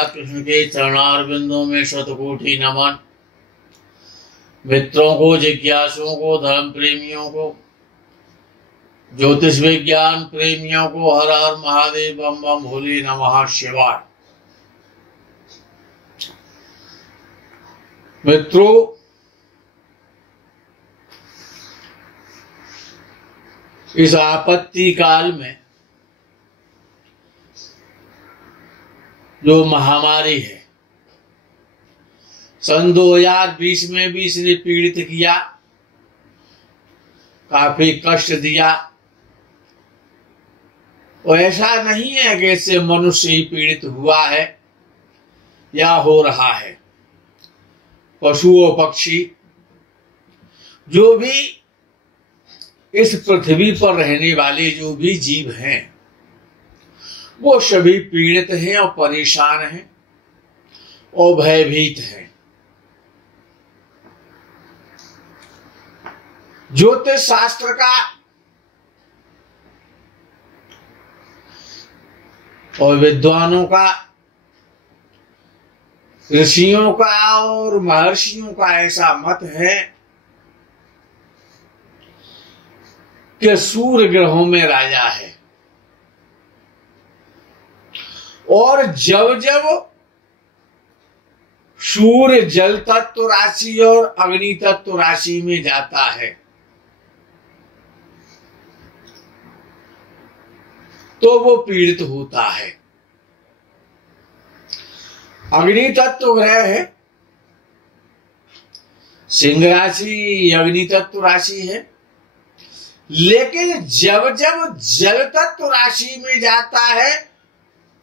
राधा कृष्ण के चरणारविंदों में शतकोटि नमन। मित्रों को, जिज्ञासुओं को, धर्म प्रेमियों को, ज्योतिष विज्ञान प्रेमियों को हर हर महादेव, बम बम भोले नमः शिवाय। मित्रों, इस आपत्ति काल में जो महामारी है, सन 2020 में भी इसने पीड़ित किया, काफी कष्ट दिया। और ऐसा नहीं है कि इससे मनुष्य ही पीड़ित हुआ है या हो रहा है। पशु और पक्षी, जो भी इस पृथ्वी पर रहने वाले जो भी जीव हैं, वो सभी पीड़ित हैं और परेशान हैं और भयभीत हैं। ज्योतिष शास्त्र का और विद्वानों का, ऋषियों का और महर्षियों का ऐसा मत है कि सूर्य ग्रहों में राजा है, और जब जब सूर्य जल तत्व राशि और अग्नि तत्व राशि में जाता है तो वो पीड़ित होता है। अग्नि तत्व ग्रह है, सिंह राशि अग्नि तत्व राशि है, लेकिन जब जब जल तत्व राशि में जाता है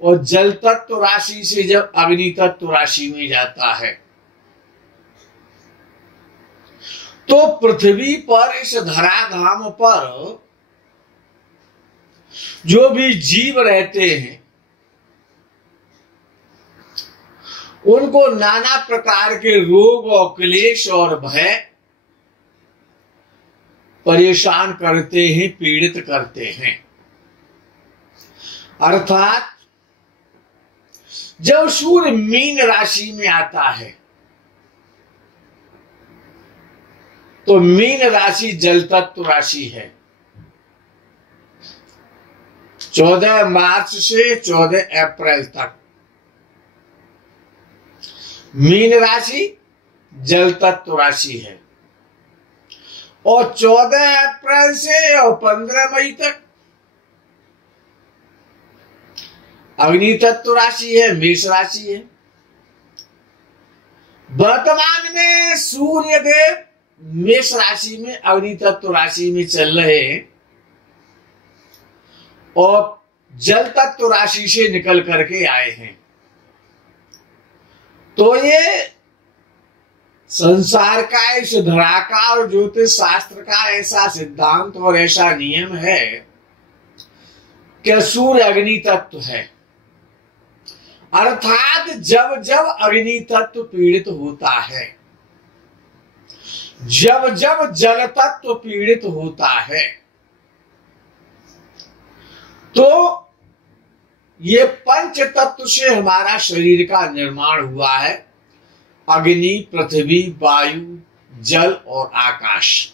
और जल तत्व राशि से जब अग्नि तत्व राशि में जाता है तो पृथ्वी पर, इस धराधाम पर जो भी जीव रहते हैं उनको नाना प्रकार के रोग और क्लेश और भय परेशान करते हैं, पीड़ित करते हैं। अर्थात जब सूर्य मीन राशि में आता है तो मीन राशि जल तत्व राशि है। 14 मार्च से 14 अप्रैल तक मीन राशि जल तत्व राशि है, और 14 अप्रैल से और 15 मई तक अग्नि तत्व राशि है, मेष राशि है। वर्तमान में सूर्य देव मेष राशि में अग्नि तत्व राशि में चल रहे हैं और जल तत्व राशि से निकल करके आए हैं। तो ये संसार का, इस धरा का और ज्योतिष शास्त्र का ऐसा सिद्धांत और ऐसा नियम है कि सूर्य अग्नि तत्व है। अर्थात जब जब अग्नि तत्व पीड़ित होता है, जब जब जल तत्व पीड़ित होता है, तो ये पंच तत्व से हमारा शरीर का निर्माण हुआ है। अग्नि, पृथ्वी, वायु, जल और आकाश।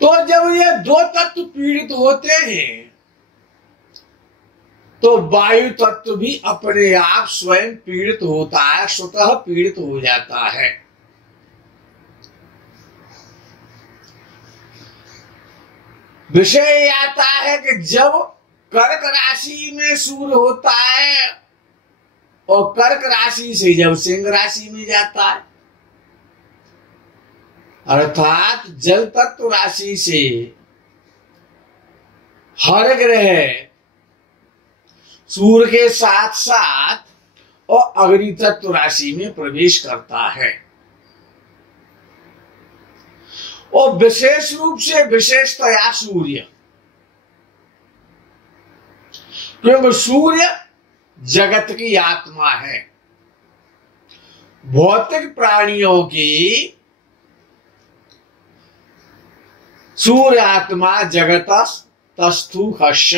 तो जब ये दो तत्व पीड़ित होते हैं तो वायु तत्व भी अपने आप स्वयं पीड़ित होता है, स्वतः पीड़ित हो जाता है। विषय आता है कि जब कर्क राशि में सूर्य होता है और कर्क राशि से जब सिंह राशि में जाता है, अर्थात जल तत्व राशि से हर ग्रह सूर्य के साथ साथ और अग्नि तत्व राशि में प्रवेश करता है। और विशेष रूप से, विशेषतया सूर्य, क्योंकि सूर्य जगत की आत्मा है। भौतिक प्राणियों की सूर्य आत्मा जगत तस्थु हर्ष,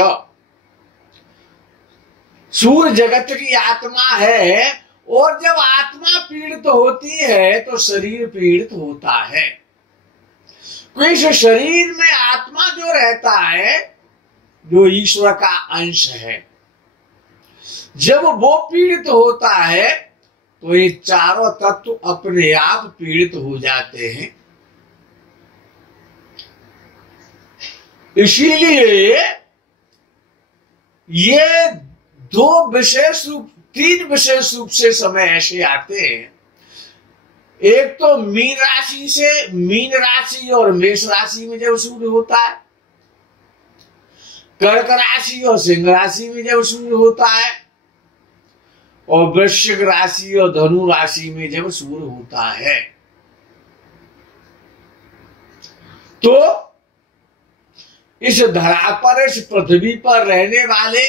सूर्य जगत की आत्मा है, और जब आत्मा पीड़ित होती है तो शरीर पीड़ित होता है। तो इस शरीर में आत्मा जो रहता है, जो ईश्वर का अंश है, जब वो पीड़ित होता है तो ये चारों तत्व अपने आप पीड़ित हो जाते हैं। इसीलिए ये तीन विशेष रूप से समय ऐसे आते हैं। एक तो मीन राशि और मेष राशि में जब सूर्य होता है, कर्क राशि और सिंह राशि में जब सूर्य होता है, और वृश्चिक राशि और धनु राशि में जब सूर्य होता है। तो इस धरा पर, इस पृथ्वी पर रहने वाले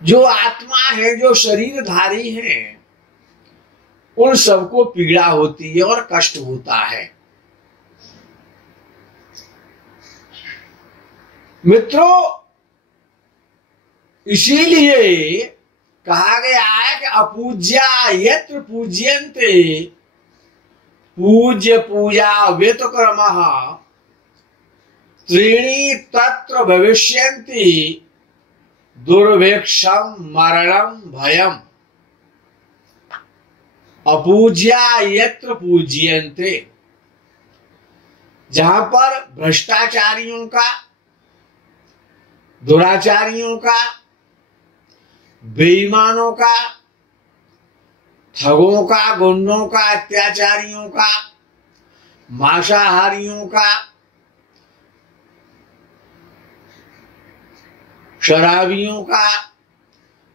जो आत्मा है, जो शरीरधारी हैं, उन सबको पीड़ा होती है और कष्ट होता है। मित्रों, इसीलिए कहा गया है कि अपूज्या यत्र पूज्यन्ते पूज्य पूजा व्यतक्रमः त्रीणि तत्र भविष्यन्ति दुर्भिक्षम मरणम भयम। अपूज्या यत्र पूज्यन्ते, जहां पर भ्रष्टाचारियों का, दुराचारियों का, बेईमानों का, ठगों का, गुंडों का, अत्याचारियों का, मांसाहारियों का, शराबियों का,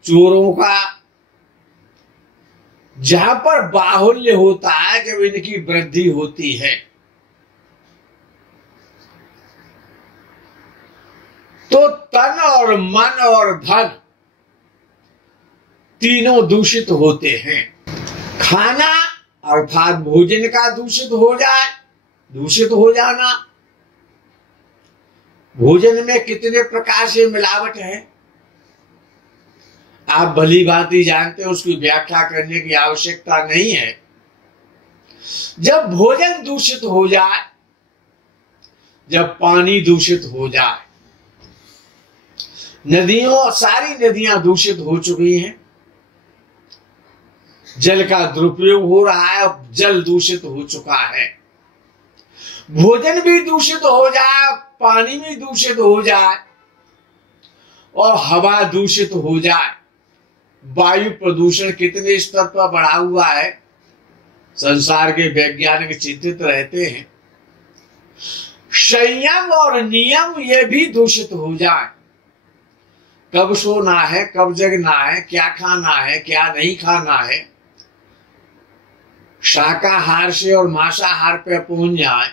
चोरों का, जहां पर बाहुल्य होता है, जब इनकी वृद्धि होती है, तो तन और मन और धन तीनों दूषित होते हैं। खाना अर्थात भोजन का दूषित हो जाना। भोजन में कितने प्रकार से मिलावट है, आप भली भांति जानते हैं, उसकी व्याख्या करने की आवश्यकता नहीं है। जब भोजन दूषित हो जाए, जब पानी दूषित हो जाए, सारी नदियां दूषित हो चुकी हैं, जल का दुरुपयोग हो रहा है, अब जल दूषित हो चुका है। भोजन भी दूषित हो जाए, पानी भी दूषित हो जाए, और हवा दूषित हो जाए, वायु प्रदूषण कितने स्तर पर बढ़ा हुआ है, संसार के वैज्ञानिक चिंतित रहते हैं। संयम और नियम ये भी दूषित हो जाए, कब सोना है, कब जगना है, क्या खाना है, क्या नहीं खाना है, शाकाहार से और मांसाहार पे पहुंच जाए,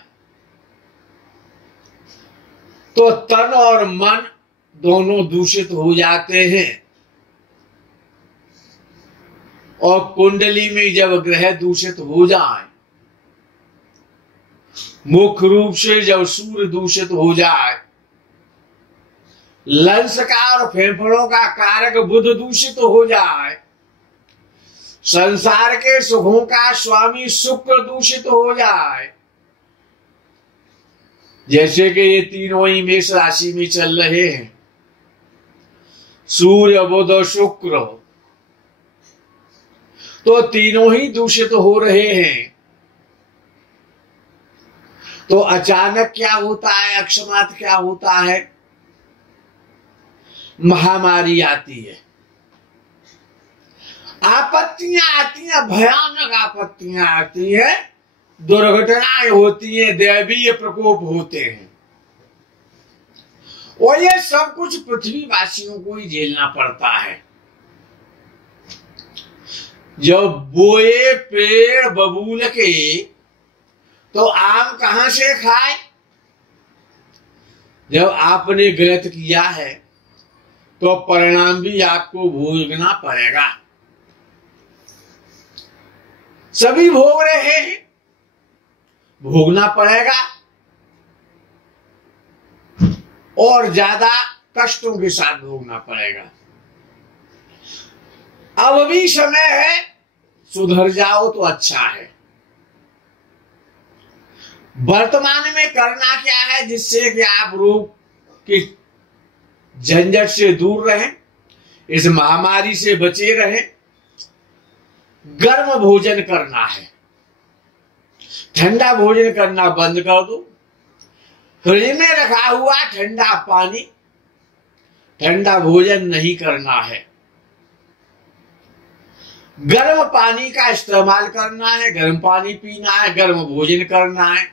तो तन और मन दोनों दूषित हो जाते हैं। और कुंडली में जब ग्रह दूषित हो जाए, मुख्य रूप से जब सूर्य दूषित हो जाए, लंस का और फेफड़ों का कारक बुध दूषित हो जाए, संसार के सुखों का स्वामी शुक्र दूषित हो जाए, जैसे कि ये तीनों ही मेष राशि में चल रहे हैं, सूर्य बुध और शुक्र, तो तीनों ही दूषित हो रहे हैं। तो अचानक क्या होता है, अकस्मात क्या होता है, महामारी आती है, आपत्तियां आती हैं, भयानक आपत्तियां आती हैं, दुर्घटनाएं होती हैं, दैवीय प्रकोप होते हैं, और ये सब कुछ पृथ्वीवासियों को ही झेलना पड़ता है। जब बोए पेड़ बबूल के, तो आम कहां से खाए। जब आपने गलत किया है तो परिणाम भी आपको भोगना पड़ेगा। सभी भोग रहे हैं, भोगना पड़ेगा। और ज्यादा कष्टों के साथ भोगना पड़ेगा। अब भी समय है, सुधर जाओ तो अच्छा है। वर्तमान में करना क्या है जिससे कि आप रोग की झंझट से दूर रहें, इस महामारी से बचे रहें। गर्म भोजन करना है, ठंडा भोजन करना बंद कर दो। फ्रिज में रखा हुआ ठंडा पानी, ठंडा भोजन नहीं करना है। गर्म पानी का इस्तेमाल करना है, गर्म पानी पीना है, गर्म भोजन करना है।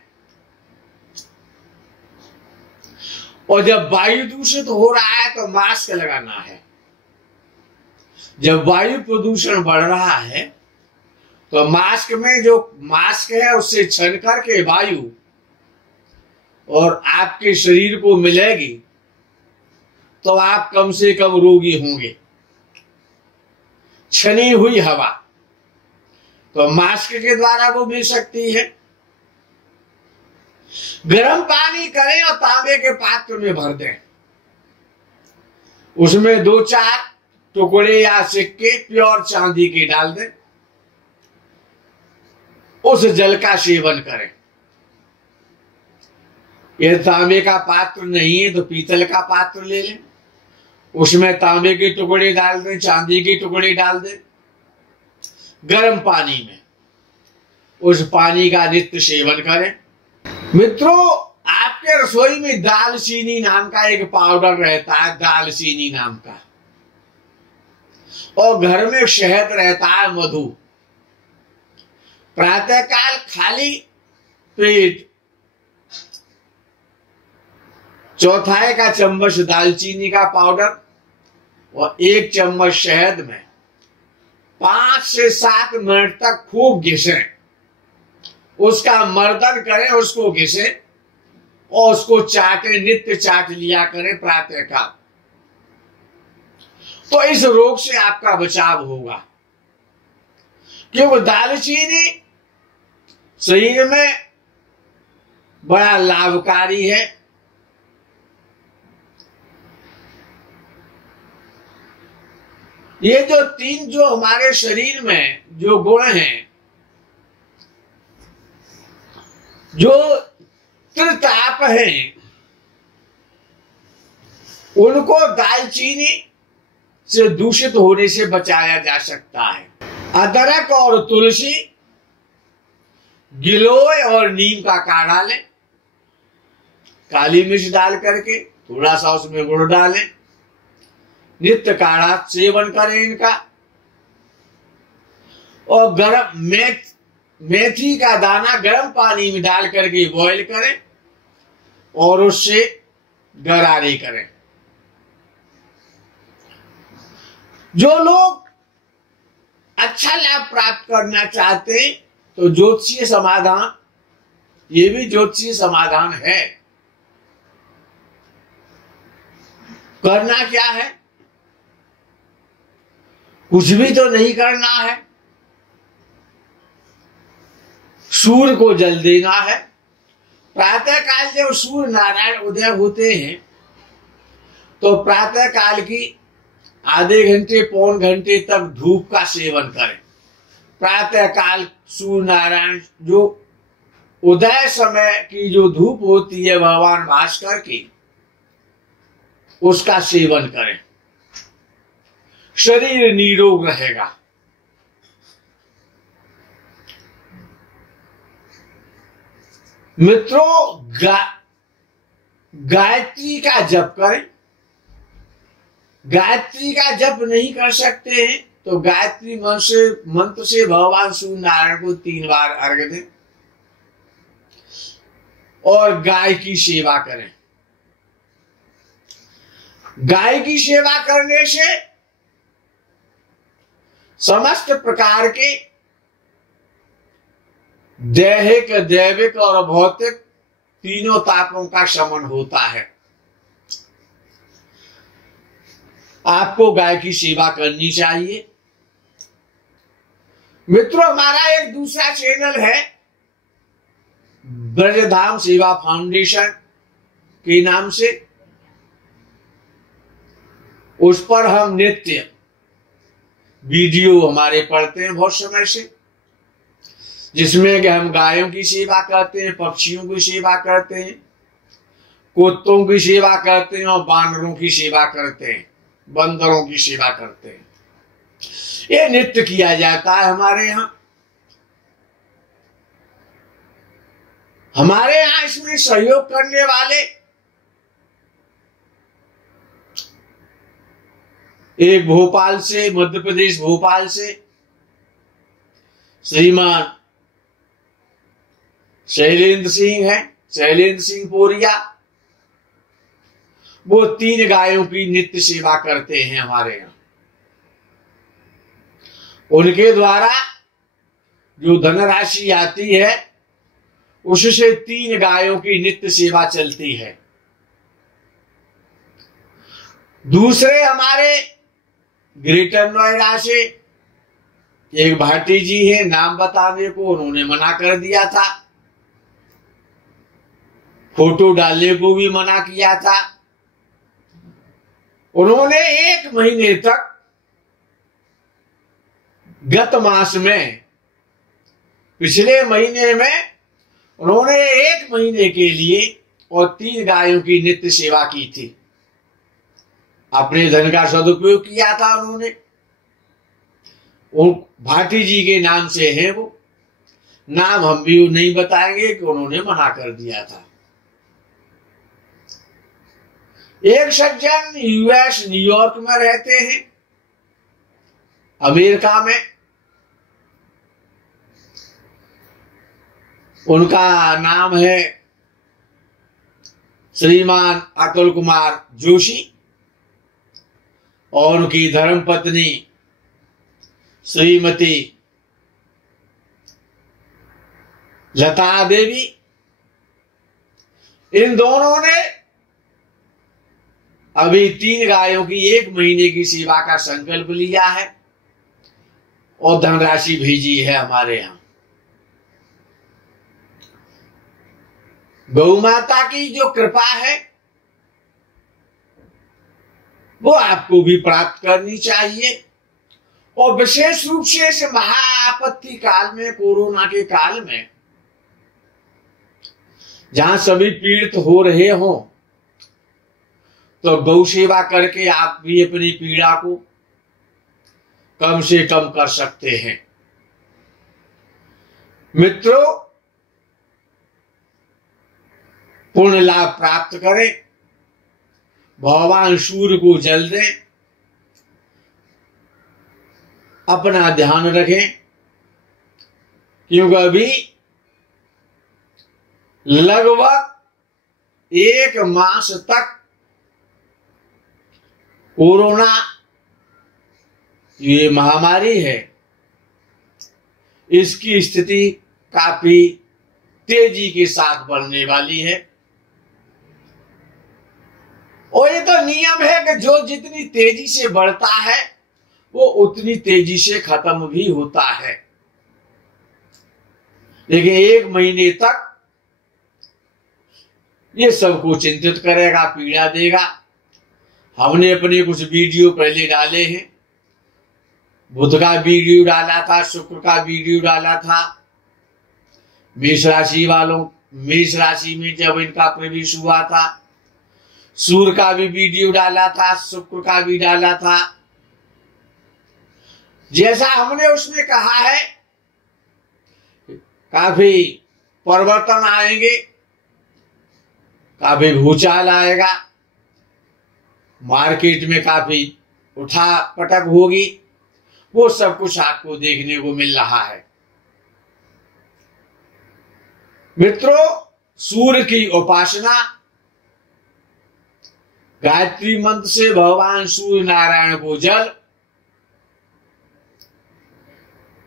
और जब वायु दूषित हो रहा है तो मास्क लगाना है। जब वायु प्रदूषण बढ़ रहा है तो मास्क में जो मास्क है उससे छन करके वायु और आपके शरीर को मिलेगी तो आप कम से कम रोगी होंगे। छनी हुई हवा तो मास्क के द्वारा वो मिल सकती है। गर्म पानी करें और तांबे के पात्र में भर दें, उसमें 2-4 टुकड़े या सिक्के प्योर चांदी के डाल दें, उस जल का सेवन करें। यदि तांबे का पात्र नहीं है तो पीतल का पात्र ले लें, उसमें तांबे के टुकड़े डाल दें, चांदी के टुकड़े डाल दें, गर्म पानी में उस पानी का नित्य सेवन करें। मित्रों, आपके रसोई में दालचीनी नाम का एक पाउडर रहता है, दालचीनी नाम का, और घर में शहद रहता है, मधु। प्रातःकाल खाली पेट 1/4 का चम्मच दालचीनी का पाउडर और 1 चम्मच शहद में 5 से 7 मिनट तक खूब घिसें, उसका मर्दन करें, उसको घिसें और उसको चाटे, नित्य चाट लिया करें प्रातःकाल। तो इस रोग से आपका बचाव होगा, क्योंकि दालचीनी शरीर में बड़ा लाभकारी है। ये जो 3 जो हमारे शरीर में जो गुण हैं, जो त्रिताप हैं, उनको दालचीनी से दूषित होने से बचाया जा सकता है। अदरक और तुलसी, गिलोय और नीम का काढ़ा लें, काली मिर्च डाल करके थोड़ा सा उसमें गुड़ डालें, नित्य काढ़ा सेवन करें इनका। और गरम मेथी का दाना गर्म पानी में डाल करके बॉईल करें और उससे गरारे करें। जो लोग अच्छा लाभ प्राप्त करना चाहते हैं तो ज्योतिषीय समाधान, ये भी ज्योतिषीय समाधान है। करना क्या है? कुछ भी तो नहीं करना है, सूर्य को जल देना है। प्रातः काल जब सूर्य नारायण उदय होते हैं तो प्रातः काल की आधे घंटे पौन घंटे तक धूप का सेवन करें। प्रातः काल सूर्य नारायण जो उदय समय की जो धूप होती है भगवान भास्कर की, उसका सेवन करें, शरीर निरोग रहेगा। मित्रों, गायत्री का जप करें। गायत्री का जप नहीं कर सकते हैं तो गायत्री मंत्र से भगवान सूर्य नारायण को 3 बार अर्घ्य दें और गाय की सेवा करें। गाय की सेवा करने से समस्त प्रकार के दैहिक, दैविक और भौतिक तीनों तापों का शमन होता है। आपको गाय की सेवा करनी चाहिए। मित्रों, हमारा एक दूसरा चैनल है ब्रजधाम सेवा फाउंडेशन के नाम से। उस पर हम नित्य वीडियो हमारे पढ़ते हैं बहुत समय से, जिसमें कि हम गायों की सेवा करते हैं, पक्षियों की सेवा करते हैं, कुत्तों की सेवा करते हैं और बानरों की सेवा करते हैं, बंदरों की सेवा करते हैं। ये नित्य किया जाता है हमारे यहाँ। हमारे यहाँ इसमें सहयोग करने वाले एक भोपाल से, मध्य प्रदेश भोपाल से श्रीमान शैलेंद्र सिंह है, शैलेंद्र सिंह पोरिया। वो 3 गायों की नित्य सेवा करते हैं हमारे यहाँ। उनके द्वारा जो धनराशि आती है उससे 3 गायों की नित्य सेवा चलती है। दूसरे हमारे ग्रेटर नोएडा से एक भाटी जी है, नाम बताने को उन्होंने मना कर दिया था, फोटो डालने को भी मना किया था। उन्होंने 1 महीने तक गत मास में, पिछले महीने में उन्होंने 1 महीने के लिए और 3 गायों की नित्य सेवा की थी। अपने धन का सदुपयोग किया था उन्होंने। भाटी जी के नाम से हैं वो, नाम हम भी नहीं बताएंगे कि उन्होंने मना कर दिया था। एक सज्जन यूएस न्यूयॉर्क में रहते हैं, अमेरिका में। उनका नाम है श्रीमान अतुल कुमार जोशी और उनकी धर्मपत्नी श्रीमती लता देवी। इन दोनों ने अभी 3 गायों की 1 महीने की सेवा का संकल्प लिया है और धनराशि भेजी है हमारे यहां। गौ माता की जो कृपा है वो आपको भी प्राप्त करनी चाहिए। और विशेष रूप से इस महाआपत्ति काल में, कोरोना के काल में, जहां सभी पीड़ित हो रहे हो, तो गौ सेवा करके आप भी अपनी पीड़ा को कम से कम कर सकते हैं। मित्रों, पूर्ण लाभ प्राप्त करें, भगवान सूर्य को जल दें, अपना ध्यान रखें, क्योंकि अभी लगभग 1 मास तक कोरोना ये महामारी है, इसकी स्थिति काफी तेजी के साथ बढ़ने वाली है। और ये तो नियम है कि जो जितनी तेजी से बढ़ता है वो उतनी तेजी से खत्म भी होता है। लेकिन 1 महीने तक ये सबको चिंतित करेगा, पीड़ा देगा। हमने अपने कुछ वीडियो पहले डाले हैं। बुध का वीडियो डाला था, शुक्र का वीडियो डाला था। मेष राशि वालों, मेष राशि में जब इनका प्रवेश हुआ था, सूर्य का भी वीडियो डाला था, शुक्र का भी डाला था। जैसा हमने उसमें कहा है, काफी परिवर्तन आएंगे, काफी भूचाल आएगा, मार्केट में काफी उठा पटक होगी। वो सब कुछ आपको देखने को मिल रहा है। मित्रों, सूर्य की उपासना, गायत्री मंत्र से भगवान सूर्य नारायण को जल,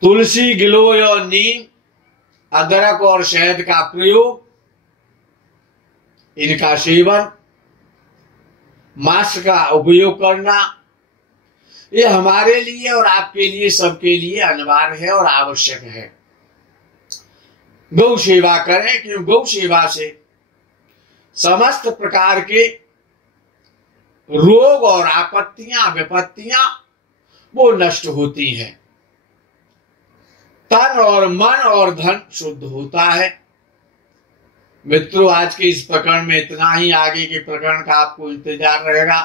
तुलसी, गिलोय और नीम, अदरक और शहद का प्रयोग, इनका सेवन, मास्क का उपयोग करना, ये हमारे लिए और आपके लिए, सबके लिए अनिवार्य है और आवश्यक है। गौ सेवा करें, क्योंकि गौ सेवा से समस्त प्रकार के रोग और आपत्तियां विपत्तियां वो नष्ट होती हैं, तन और मन और धन शुद्ध होता है। मित्रों, आज के इस प्रकरण में इतना ही। आगे के प्रकरण का आपको इंतजार रहेगा।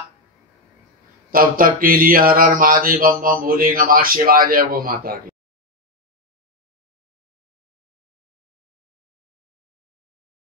तब तक के लिए हर हर महादेव, बम बम भोले, नमः शिवाय, जय गौ माता की।